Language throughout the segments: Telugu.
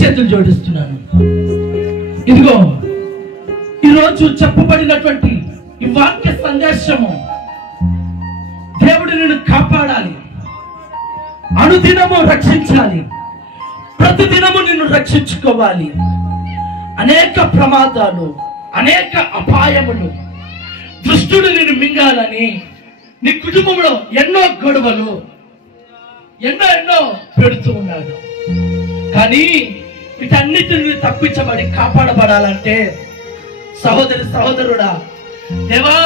చేతులు జోడిస్తున్నాను. ఇదిగో ఈరోజు చెప్పబడినటువంటి ఈ వాక్య సందేశము దేవుడు నిన్ను కాపాడాలి, అనుదినము రక్షించాలి, ప్రతిదినము నిన్ను రక్షించుకోవాలి. అనేక ప్రమాదాలు, అనేక అపాయములు, దుష్టుడు నిన్ను మింగాలని నీ కుటుంబంలో ఎన్నో గొడవలు ఎన్నో పెడుతూ ఉన్నాడు. కానీ వీటన్నిటిని తప్పించబడి కాపాడబడాలంటే సహోదరి సహోదరుడా, దేవా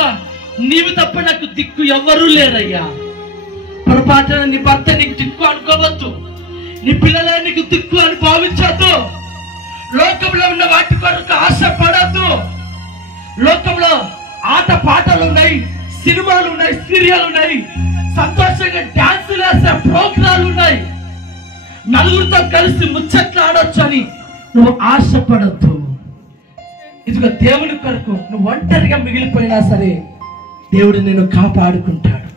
నీవు తప్ప నాకు దిక్కు ఎవ్వరూ లేరయ్యా. పొరపాటున నీ భర్త నీకు దిక్కు అనుకోవద్దు, నీ పిల్లలే నీకు దిక్కు అని భావించద్దు. లోకంలో ఉన్న వాటి కొరకు ఆశపడద్దు. లోకంలో ఆట పాటలు ఉన్నాయి, సినిమాలు ఉన్నాయి, సీరియల్ ఉన్నాయి, సంతోషంగా డాన్సులు వేసే ప్రోగ్రాలు ఉన్నాయి, నలుగురితో కలిసి ముచ్చట్లు ఆడొచ్చు అని నువ్వు ఆశపడద్దు. ఇదిగో దేవుని కొరకు నువ్వు ఒంటరిగా మిగిలిపోయినా సరే దేవుడు నిన్ను కాపాడుకుంటాడు,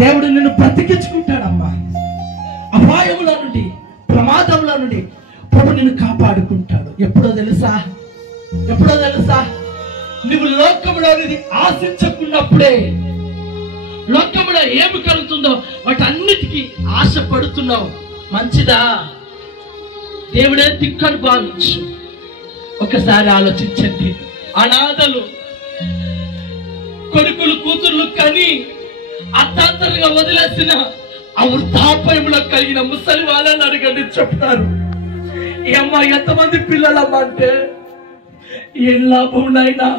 దేవుడు నిన్ను బ్రతికించుకుంటాడమ్మా. అపాయముల నుండి, ప్రమాదముల నుండి ప్రభు నిన్ను కాపాడుకుంటాడు. ఎప్పుడో తెలుసా నువ్వు లోకంలో అనేది ఆశించకున్నప్పుడే, లోకంలో ఏమి కలుగుతుందో వాటన్నిటికీ ఆశపడుతున్నావు. మంచిదా? దేవుడే దిక్కని భావించు. ఒకసారి ఆలోచించండి. అనాథలు కొడుకులు కూతుర్లు కానీ అర్థాంతరంగా వదిలేసిన ఆ వృద్ధాప్యంలో కలిగిన ముసలి వాళ్ళని అడగండి, చెప్తారు. ఈ అమ్మ ఎంతమంది పిల్లలమ్మ అంటే ఏం లాభం నాయనా,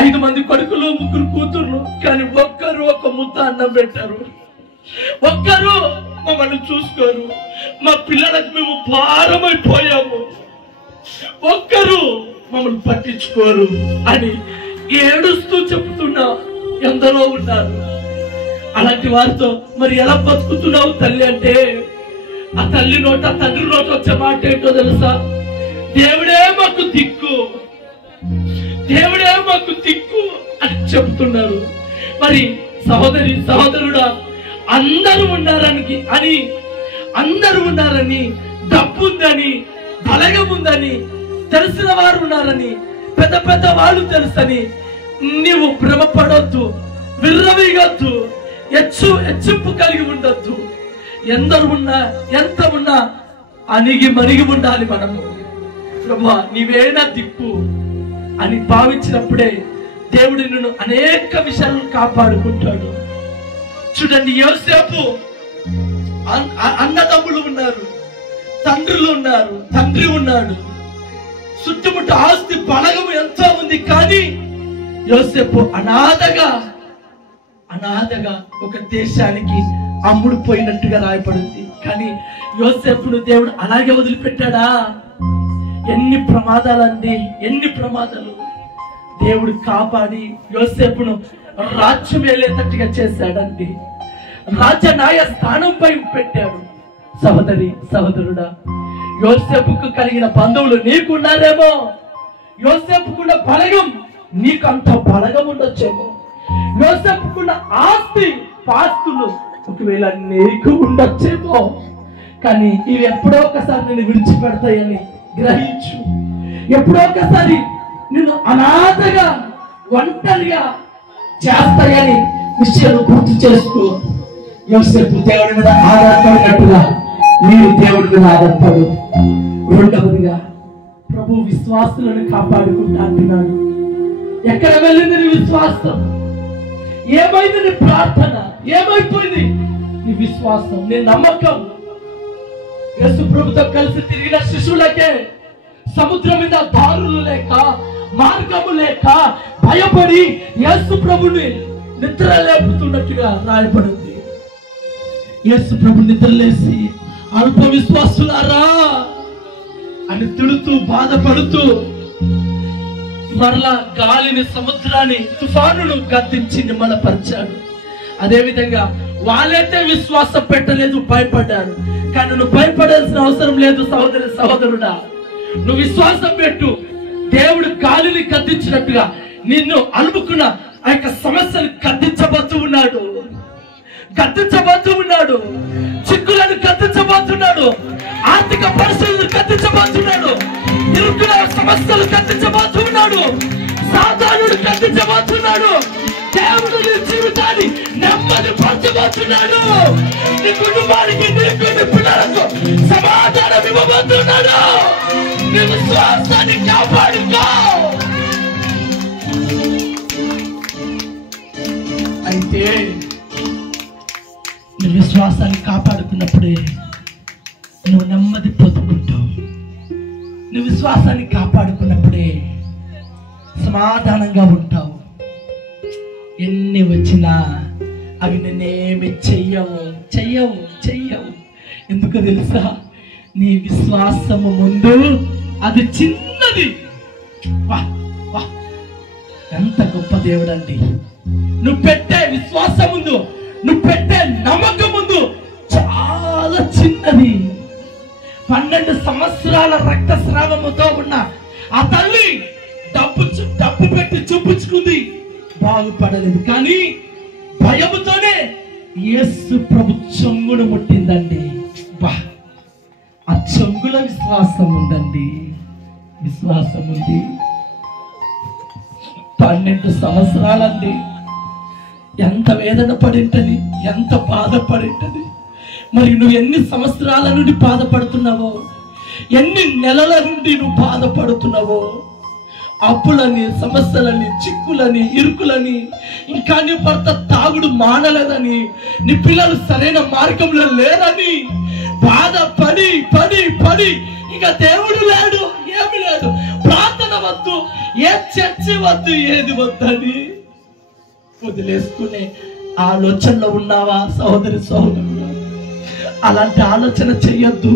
5 మంది కొడుకులు 3 కూతుర్లు, కానీ ఒక్కరు ఒక ముద్ద అన్నం పెట్టారు, ఒక్కరు మమ్మల్ని చూసుకోరు, మా పిల్లలకు మేము భారమైపోయాము, ఒక్కరు మమ్మల్ని పట్టించుకోరు అని ఏడుస్తూ చెప్తున్నా ఎందరో ఉన్నారు. అలాంటి వారితో మరి ఎలా బతుకుతున్నావు తల్లి అంటే, ఆ తల్లి నోట తండ్రి నోట వచ్చే మాట ఏంటో తెలుసా? దేవుడే మాకు దిక్కు, దేవుడే మాకు దిక్కు అని చెప్తున్నారు. మరి సహోదరి సహోదరుడా, అందరూ ఉన్నారని డబ్బు ఉందని, బలగం ఉందని, తెలిసిన వారు ఉన్నారని, పెద్ద పెద్ద వాళ్ళు తెలుసని నీవు భ్రమపడొద్దు, విర్రవీగొద్దు, హెచ్చింపు కలిగి ఉండొద్దు. ఎందరు ఉన్నా ఎంత ఉన్నా అణిగి మరిగి ఉండాలి మనము. ప్రభువా నీవేనా దిక్కు అని భావించినప్పుడే దేవుడు నిన్ను అనేక విషయాలను కాపాడుకుంటాడు. చూడండి, యోసేపు అన్నదమ్ములు ఉన్నారు, తండ్రులు ఉన్నారు, తండ్రి ఉన్నాడు, చుట్టుముట్ట ఆస్తి బలగం ఎంతో ఉంది, కానీ యోసేపు అనాథగా ఒక దేశానికి అమ్ముడు పోయినట్టుగా రాయబడింది. కానీ యోసేపును దేవుడు అలాగే వదిలిపెట్టాడా? ఎన్ని ప్రమాదాలండి, ఎన్ని ప్రమాదాలు! దేవుడు కాపాడి యోసేపును రాజ్యం ఏలేటట్టుగా చేశాడండి, రాజనాయ స్థానంపై పెట్టాడు. సహోదరి సహోదరుడా, యోసేపుకు కలిగిన బంధువులు నీకున్నారేమో, యోసేపుకున్న బలగం నీకు అంత బలగం ఉండొచ్చేమో, యోసేపుకున్న ఆస్తి పాస్తులు ఒకవేళ నీకు ఉండొచ్చేమో, కానీ ఇవి ఎప్పుడో ఒకసారి నేను విడిచిపెడతాయని గ్రహించు. ఎప్పుడో ఒకసారి నిన్ను అనాథగా ఒంటరిగా చేస్తాయని విషయాలు గుర్తు చేసుకో. యోసేపు దేవుడి మీద ఆధారపడినట్టుగా మీరు దేవుడి మీద ఆధారపడు. రెండవదిగా ప్రభు విశ్వాసులను కాపాడుకుంటా అంటున్నాడు. ఎక్కడ వెళ్ళింది నీ విశ్వాసం? ఏమైంది నీ ప్రార్థన? ఏమైపోయింది నీ విశ్వాసం, నీ నమ్మకం? యేసు ప్రభుతో కలిసి తిరిగిన శిష్యులకే సముద్రం మీద దారులు లేక, మార్గము లేక భయపడి యేసు ప్రభుని నిద్ర లేపుతున్నట్టుగా రాయబడింది. యేసు ప్రభు నిద్రలేసి అల్ప విశ్వాసులారా అని తిడుతూ బాధపడుతూ మరలా గాలిని, సముద్రాన్ని, తుఫానును గద్దించి నిమ్మలపరిచాడు. అదేవిధంగా వాళ్ళైతే విశ్వాసం పెట్టలేదు, భయపడ్డారు. కానీ నువ్వు భయపడాల్సిన అవసరం లేదు సహోదరి సహోదరుడా. నువ్వు విశ్వాసం పెట్టు. దేవుడు గాలిని గద్దించినట్టుగా నిన్ను అలుముకున్న ఆ యొక్క సమస్యను గద్దించబోతూ ఉన్నాడు, చిక్కులను గద్దించబోతున్నాడు, ఆర్థిక పరిస్థితి సమస్యలు కట్టించబోతున్నాడు, సాతానుడు కట్టించబోతున్నాడు. దేవుడు నీ జీవితాన్ని నెమ్మది పరచబోతున్నాడు. నీ కుటుంబానికి, నీకు, నీ పిల్లలకు సమాధానం ఇవ్వబోతున్నాడు. నీ విశ్వాసాన్ని కాపాడుకో. అయితే నీ విశ్వాసాన్ని కాపాడుకున్నప్పుడే నువ్వు నెమ్మది పొందుకుంటావు. నీ విశ్వాసాన్ని కాపాడుకున్నప్పుడే సమాధానంగా ఉంటావు. ఎన్ని వచ్చినా అవి నిన్నేమి చెయ్యవు. ఎందుకు తెలుసా? నీ విశ్వాసము ముందు అది చిన్నది. ఎంత గొప్ప దేవుడండి! నువ్వు పెట్టే విశ్వాసం ముందు, నువ్వు పెట్టే నమ్మకం ముందు చాలా చిన్నది. 12 సంవత్సరాల రక్తస్రావముతో ఉన్న ఆ తల్లి డబ్బు పెట్టి చూపించుకుంది, బాగుపడలేదు. కానీ భయముతోనే యేసు ప్రభు చెంగును ముట్టిందండి. ఆ చెంగుల విశ్వాసం ఉందండి, విశ్వాసం ఉంది. 12 సంవత్సరాలండి. ఎంత వేదన పడింటది, ఎంత బాధపడింటది. మరి నువ్వు ఎన్ని సంవత్సరాల నుండి బాధపడుతున్నావో, ఎన్ని నెలల నుండి నువ్వు బాధపడుతున్నావో. అప్పులని, సమస్యలని, చిక్కులని, ఇరుకులని, ఇంకా నీ భర్త తాగుడు మానలేదని, నీ పిల్లలు సరైన మార్గంలో లేరని బాధపడి పడి పడి ఇక దేవుడు లేడు, ఏమి లేదు, ప్రార్థన వద్దు, ఏ చర్చి వద్దు, ఏది వద్దని వదిలేసుకునే ఆలోచనలో ఉన్నావా సహోదరి సహోదరుడు? అలాంటి ఆలోచన చెయ్యొద్దు.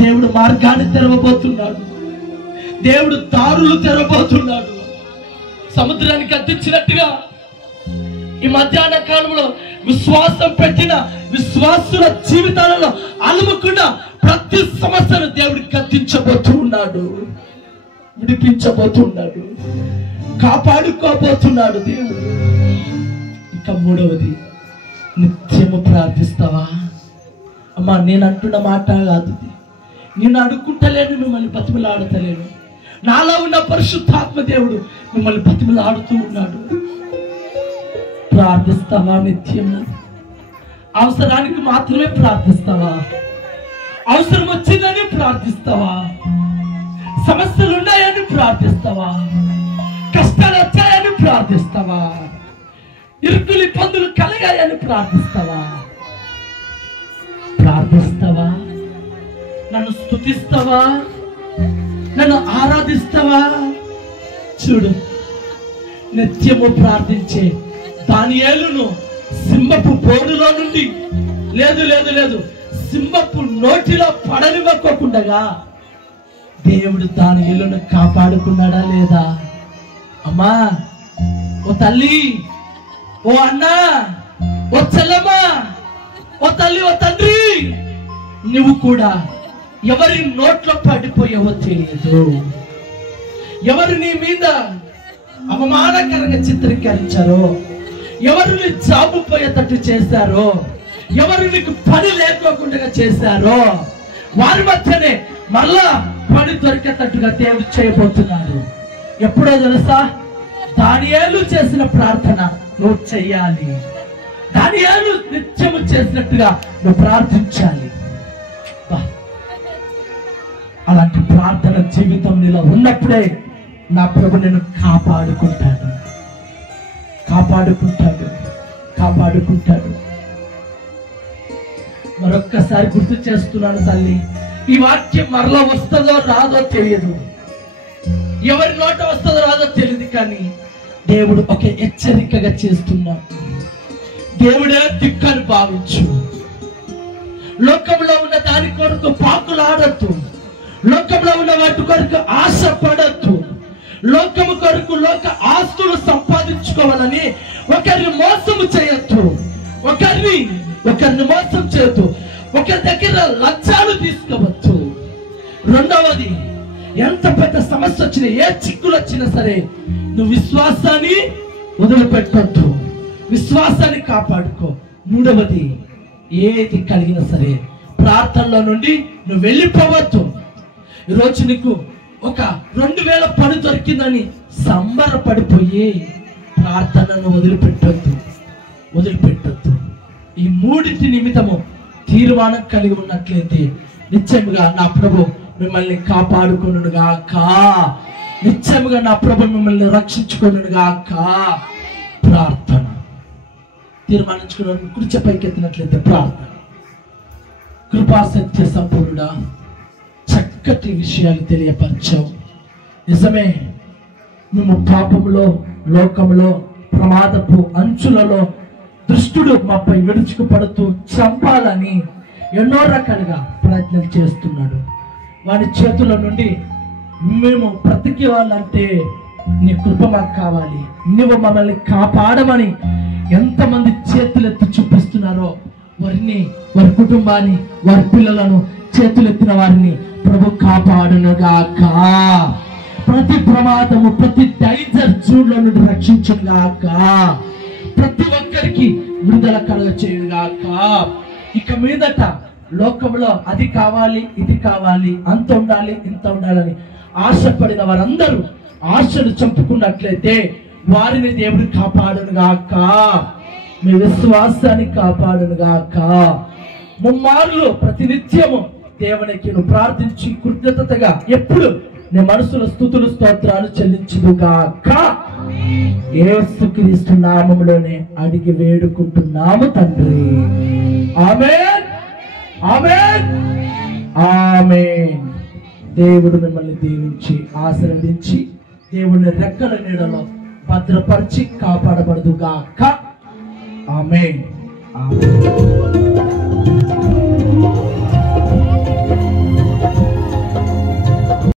దేవుడు మార్గాన్ని తెరవబోతున్నాడు, దేవుడు దారులు తెరవబోతున్నాడు. సముద్రానికి అందించినట్టుగా ఈ మధ్యాహ్న కాలంలో విశ్వాసం పెట్టిన విశ్వాసుల జీవితాలలో అలుముకుండా ప్రతి సమస్యను దేవుడు గద్దించబోతున్నాడు, విడిపించబోతున్నాడు, కాపాడుకోబోతున్నాడు దేవుడు. ఇంకా మూడవది, నిత్యము ప్రార్థిస్తావా? అమ్మా, నేను అంటున్న మాట కాదు, నేను అడుక్కుంటలేను, మిమ్మల్ని బతిమలాడతలేను. నాలో ఉన్న పరిశుద్ధాత్మ దేవుడు మిమ్మల్ని బతిమలాడుతూ ఉన్నాడు. ప్రార్థిస్తావా? నిత్యము అవసరానికి మాత్రమే ప్రార్థిస్తావా? అవసరం వచ్చిందని ప్రార్థిస్తావా? సమస్యలు ఉన్నాయని ప్రార్థిస్తావా? కష్టాలు వచ్చాయని ప్రార్థిస్తావా? ఇరుకులు ఇబ్బందులు కలిగాయని ప్రార్థిస్తావా? ప్రార్థిస్తావా? నన్ను స్తుతిస్తావా? నన్ను ఆరాధిస్తావా? చూడు, నిత్యము ప్రార్థించే దానియేలును సింహపు బోరులో నుండి లేదు సింహపు నోటిలో పడనివ్వకోకుండా దేవుడు దానియేలును కాపాడుకున్నాడా లేదా? అమ్మా, ఓ తల్లి, ఓ అన్నా, ఓ చెల్లమ్మా, ఓ తల్లి, ఓ తండ్రి, నువ్వు కూడా ఎవరి నోట్లో పడిపోయావో తెలియదు. ఎవరు నీ మీద అవమానకరంగా చిత్రీకరించారో, ఎవరు నీ జాబు పోయేటట్టు చేశారో, ఎవరు నీకు పని లేకోకుండా చేశారో, వారి మధ్యనే మళ్ళా పని దొరికేటట్టుగా దేవుడు చేయబోతున్నాడు. ఎప్పుడో తెలుసా? దానియేలు చేసిన ప్రార్థన నువ్వు చెయ్యాలి. దానియేలు నిత్యము చేసినట్టుగా నువ్వు ప్రార్థించాలి. అలాంటి ప్రార్థన జీవితం నీలో ఉన్నప్పుడే నా ప్రభు నేను కాపాడుకుంటాడు. మరొక్కసారి గుర్తు చేస్తున్నాను తల్లి, ఈ వాక్యం మరలా వస్తుందో రాదో తెలియదు, ఎవరి నోట వస్తుందో రాదో తెలియదు, కానీ దేవుడు ఒక హెచ్చరికగా చేస్తున్నాడు. దేవుడే దిక్కని భావించు. లోకంలో ఉన్న దాని కొరకు పాకులాడద్దు, లోకంలో ఉన్న వాటి కొరకు ఆశపడద్దు, లోకము కొరకు లోక ఆస్తులు సంపాదించుకోవాలని ఒకరిని మోసము చేయొద్దు, ఒకరిని మోసం చేయొద్దు, ఒకరి దగ్గర లంచాలు తీసుకోవచ్చు. రెండవది, ఎంత పెద్ద సమస్య వచ్చినా, ఏ చిక్కులు వచ్చినా సరే నువ్వు విశ్వాసాన్ని వదిలిపెట్టొద్దు, విశ్వాసాన్ని కాపాడుకో. మూడవది, ఏది కలిగినా సరే ప్రార్థనలో నుండి నువ్వు వెళ్ళిపోవద్దు. ఈరోజు నీకు ఒక 2000 పని దొరికిందని సంబరపడిపోయి ప్రార్థనను వదిలిపెట్టొద్దు. ఈ మూడింటి నిమిత్తము తీర్మానం కలిగి ఉన్నట్లయితే నిశ్చయముగా నా ప్రభు మిమ్మల్ని కాపాడుకొనుగాక, నిశ్చయముగా నా ప్రభు మిమ్మల్ని రక్షించుకొనుగాక. ప్రార్థన తీర్మానించుకున్న కుర్చీ పైకెత్తినట్లయితే ప్రార్థన. కృపాసత్య సంపూర్ణుడా, చక్కటి విషయాలు తెలియపరచావు. నిజమే, మేము పాపములో, లోకములో, ప్రమాదపు అంచులలో దుష్టుడు మాపై విడుచుకుపడుతూ చంపాలని ఎన్నో రకాలుగా ప్రయత్నం చేస్తున్నాడు. వాడి చేతుల నుండి మేము బ్రతికేవాళ్ళంటే నీ కృప మాకు కావాలి, నువ్వు మమ్మల్ని కాపాడమని ఎంతమంది చేతులెత్తి చూపిస్తున్నారో వారిని, వారి కుటుంబాన్ని, వారి పిల్లలను, చేతులెత్తిన వారిని ప్రభు కాపాడునుగాక. ప్రతి ప్రమాదము, ప్రతి డైజర్ జూడ్ల నుండి రక్షించుగాక. ప్రతి ఒక్కరికి విడుదల కలుగ చేయుగాక. ఇక మీదట లోకంలో అది కావాలి, ఇది కావాలి, అంత ఉండాలి, ఇంత ఉండాలని ఆశపడిన వారందరూ ఆశలు చంపుకున్నట్లయితే వారిని దేవుడు కాపాడునుగాక. మీ విశ్వాసాన్ని కాపాడునుగాక. ముమ్మార్లు ప్రతినిత్యము దేవునికి నువ్వు ప్రార్థించి కృతజ్ఞతగా ఎప్పుడు నీ మనసులో స్తుతులు స్తోత్రాలు చెల్లించుదుగాక. యేసుక్రీస్తు నామములోనే అడిగి వేడుకుంటున్నాము తండ్రి. ఆమేన్, ఆమేన్, ఆమేన్. దేవుడు మిమ్మల్ని దీవించి ఆశీర్వదించి దేవుని రెక్కల నీడలో భద్రపరిచి కాపాడబడుదుగాక. ఆమేన్, ఆమేన్.